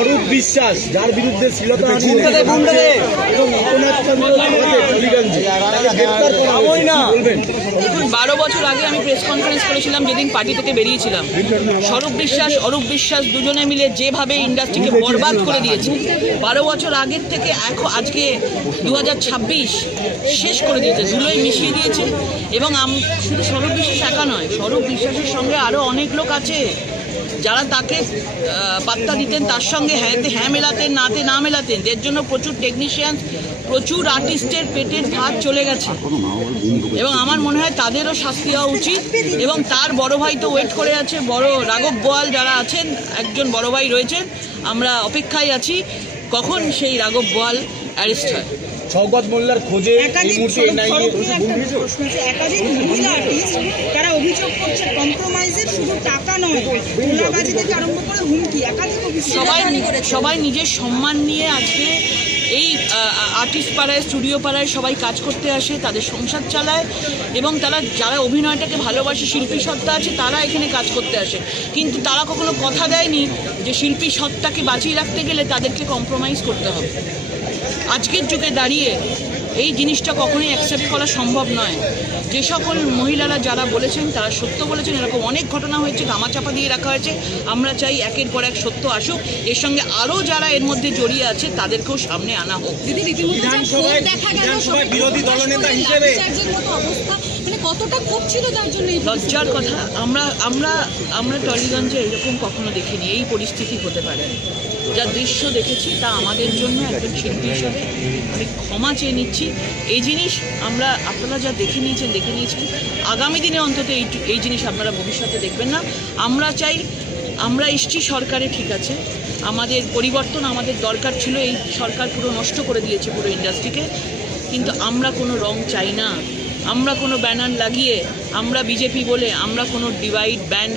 অরূপ বিশ্বাস যার বিরুদ্ধে শ্লীলতাহানি এবং অপনাথ চন্দ্র টলিগঞ্জে বলবেন। 12 বছর আগে আমি প্রেস কনফারেন্স করেছিলাম যেদিন পার্টি থেকে বেরিয়েছিলাম। স্বরূপ বিশ্বাস অরূপ বিশ্বাস দুজনে মিলে যেভাবে ইন্ডাস্ট্রিকে বরবাদ করে দিয়েছে, 12 বছর আগের থেকে এখন আজকে 2026 শেষ করে দিয়েছে, ধুলোয় মিশিয়ে দিয়েছে। এবং শুধু স্বরূপ বিশ্বাস একা নয়, স্বরূপ বিশ্বাসের সঙ্গে আরও অনেক লোক আছে যারা তাকে পাত্তা দিতেন, তার সঙ্গে হ্যাঁ মেলাতেন, নাতে না মেলাতেন। এর জন্য প্রচুর টেকনিশিয়ান, প্রচুর আর্টিস্টের পেটের ভাত চলে গেছে এবং আমার মনে হয় তাদেরও শাস্তি হওয়া উচিত। এবং তার বড় ভাই তো ওয়েট করে আছে, বড় রাঘব বোয়াল যারা আছেন, একজন বড় ভাই রয়েছেন, আমরা অপেক্ষায় আছি কখন সেই রাঘব বোয়াল অ্যারেস্ট হয়। শওকত মোল্লার খোঁজে একাধিক মহিলা আর্টিস্ট তারা অভিযোগ করছে কম্প্রোমাইজের শুধু টাকা নয়, তোলাবাজি থেকে আরম্ভ করে হুমকি, একাধিক সবাই নিজের সম্মান নিয়ে আজকে এই আর্টিস্ট পাড়ায়, স্টুডিও পাড়ায় সবাই কাজ করতে আসে, তাদের সংসার চালায় এবং তারা যারা অভিনয়টাকে ভালোবাসে, শিল্পী সত্তা আছে, তারা এখানে কাজ করতে আসে। কিন্তু তারা কখনো কথা দেয়নি যে শিল্পী সত্তাকে বাঁচিয়ে রাখতে গেলে তাদেরকে কম্প্রোমাইজ করতে হবে। আজকের যুগে দাঁড়িয়ে এই জিনিসটা কখনোই অ্যাকসেপ্ট করা সম্ভব নয়। যে সকল মহিলারা যারা বলেছেন তারা সত্য বলেছেন। এরকম অনেক ঘটনা হয়েছে, ধামাচাপা দিয়ে রাখা হয়েছে। আমরা চাই একের পর এক সত্য আসুক, এর সঙ্গে আরও যারা এর মধ্যে জড়িয়ে আছে তাদেরকেও সামনে আনা হোক। বিরোধী দলনেতা হিসেবে লজ্জার কথা, আমরা টলিগঞ্জে এরকম কখনো দেখিনি। এই পরিস্থিতি হতে পারে, যা দৃশ্য দেখেছি তা আমাদের জন্য একজন শিল্পী হিসাবে আমি ক্ষমা চেয়ে নিচ্ছি। এই জিনিস আপনারা যা দেখে নিয়েছেন আগামী দিনে অন্তত এই জিনিস আপনারা ভবিষ্যতে দেখবেন না। আমরা চাই, আমরা এসছি সরকারে, ঠিক আছে, আমাদের পরিবর্তন আমাদের দরকার ছিল। এই সরকার পুরো নষ্ট করে দিয়েছে পুরো ইন্ডাস্ট্রিকে, কিন্তু আমরা কোনো রং চাই না। আমরা কোনো ব্যানার লাগিয়ে, আমরা বিজেপি বলে আমরা কোনো ডিভাইড ব্যান্ড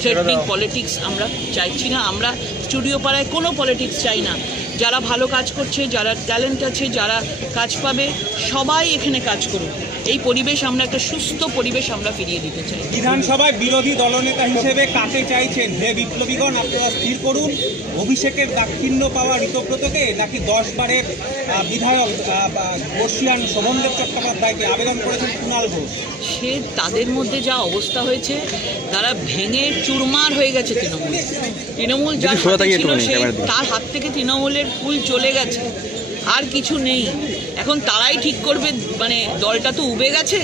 থ্রেটনিং পলিটিক্স আমরা চাইছি না। আমরা স্টুডিও পাড়ায় কোনো পলিটিক্স চাই না। যারা ভালো কাজ করছে, যারা ট্যালেন্ট আছে, যারা কাজ পাবে, সবাই এখানে কাজ করুক। এই পরিবেশ, আমরা একটা সুস্থ পরিবেশ আমরা ফিরিয়ে দিতে চাই। বিধানসভায় বিরোধী দলনেতা হিসেবে কাকে চাইছেন? হে বিপ্লবীগণ, আপনারা স্থির করুন। অভিষেকের দাক্ষিণ্য পাওয়া ঋতব্রতকে, নাকি 10 বারের বিধায়ক বর্ষিয়ান শোভনদেব চট্টোপাধ্যায়কে? আবেদন করেছেন কুণাল ঘোষ। সে তাদের মধ্যে যা অবস্থা হয়েছে, তারা ভেঙে চুরমার হয়ে গেছে। তৃণমূল যার হাতে ছিল, সে তার হাত থেকে তৃণমূলের ফুল চলে গেছে, আর কিছু নেই। এখন তারাই ঠিক করবে, মানে দলটা তো উবে গেছে,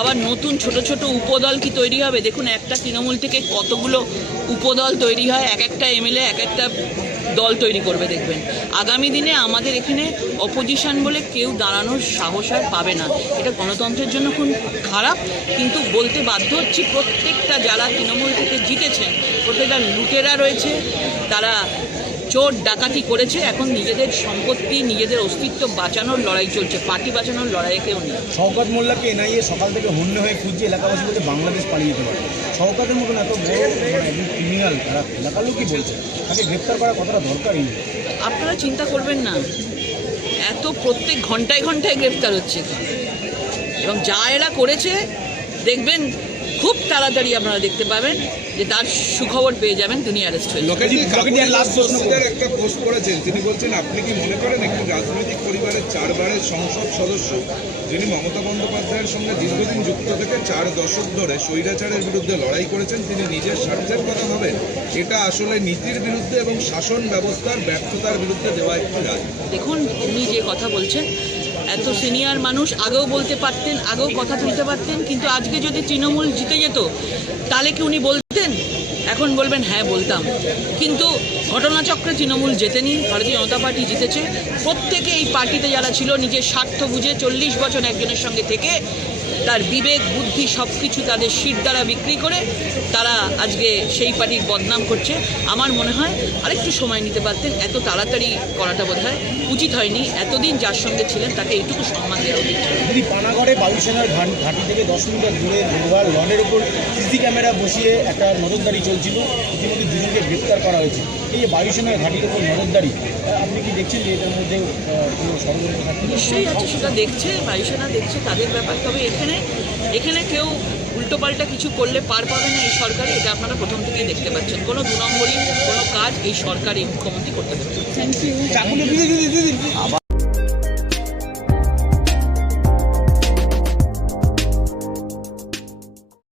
আবার নতুন ছোট ছোট উপদল কি তৈরি হবে? দেখুন, একটা তৃণমূল থেকে কতগুলো উপদল তৈরি হয়, এক একটা এমএলএ এক একটা দল তৈরি করবে। দেখবেন আগামী দিনে আমাদের এখানে অপোজিশন বলে কেউ দাঁড়ানোর সাহস আর পাবে না। এটা গণতন্ত্রের জন্য খুব খারাপ, কিন্তু বলতে বাধ্য হচ্ছি, প্রত্যেকটা যারা তৃণমূল থেকে জিতেছেন, প্রত্যেকটা লুটেরা রয়েছে, তারা চোর ডাকাতি করেছে। এখন নিজেদের সম্পত্তি, নিজেদের অস্তিত্ব বাঁচানোর লড়াই চলছে, পার্টি বাঁচানোর লড়াই কেউ নেই। শওকত মোল্লাকে এনআইএ সকাল থেকে হন্য হয়ে খুঁজছে, এলাকাবাসী বলছে বাংলাদেশ পালিয়ে যেতে পারে। শওকতের মতন এত বড় ক্রিমিনাল, তারা এলাকার লোকই বলছে তাকে গ্রেপ্তার করা কতটা দরকারই নেই। আপনারা চিন্তা করবেন না, এত প্রত্যেক ঘন্টায় ঘন্টায় গ্রেপ্তার হচ্ছে, এবং যা এরা করেছে দেখবেন খুব তাড়াতাড়ি আপনারা দেখতে পাবেন যে তার সুখবর পেয়ে যাবেন, তিনি অ্যারেস্ট হয়ে একটা পোস্ট করেছেন, তিনি বলছেন, আপনি কি মনে করেন একটি রাজনৈতিক পরিবারের 4 বারের সংসদ সদস্য যিনি মমতা বন্দ্যোপাধ্যায়ের সঙ্গে দীর্ঘদিন যুক্ত থেকে 4 দশক ধরে স্বৈরাচারের বিরুদ্ধে লড়াই করেছেন, তিনি নিজের স্বার্থের কথা ভাবেন? এটা আসলে নীতির বিরুদ্ধে এবং শাসন ব্যবস্থার ব্যর্থতার বিরুদ্ধে দেওয়া একটি রায়। দেখুন, উনি যে কথা বলছেন, এত সিনিয়র মানুষ, আগেও বলতে পারতেন, আগেও কথা তুলতে পারতেন, কিন্তু আজকে যদি তৃণমূল জিতে যেত তাহলে কি উনি বলতেন? এখন বলবেন হ্যাঁ বলতাম। কিন্তু ঘটনাচক্রে তৃণমূল জেতেনি, ভারতীয় জনতা পার্টি জিতেছে। প্রত্যেকে এই পার্টিতে যারা ছিল, নিজের স্বার্থ বুঝে 40 বছর একজনের সঙ্গে থেকে তার বিবেক বুদ্ধি সব কিছু তাদের শির দ্বারা বিক্রি করে তারা আজকে সেই পার্টির বদনাম করছে। আমার মনে হয় আরেকটু সময় নিতে পারতেন, এত তাড়াতাড়ি করাটা বোধহয় উচিত হয়নি। এতদিন যার সঙ্গে ছিলেন তাকে এইটুকু সম্মান দেওয়া উচিত। যদি পানাগড়ে বায়ুসেনার ঘাঁটি থেকে 10 মিটার দূরে ঘোড়ার লনের উপর সিসি ক্যামেরা বসিয়ে একটা নজরদারি চলছিল, ইতিমধ্যে দুজনকে গ্রেপ্তার করা হয়েছে। এই যে বায়ুসেনার ঘাঁটির উপর নজরদারি, আপনি কি দেখছেন যে এটার মধ্যে কোনো ষড়যন্ত্র থাকছে? নিশ্চয়ই আছে, সেটা দেখছে, বায়ুসেনা দেখছে, তাদের ব্যাপার। তবে এখানে কেউ উল্টোপাল্টা কিছু করলে পার পাবে না এই সরকারে, এটা আপনারা প্রথম থেকেই দেখতে পাচ্ছেন। কোনো 2 নম্বরই কোনো কাজ এই সরকার এই মুখ্যমন্ত্রী করতে দেবে না। Thank you.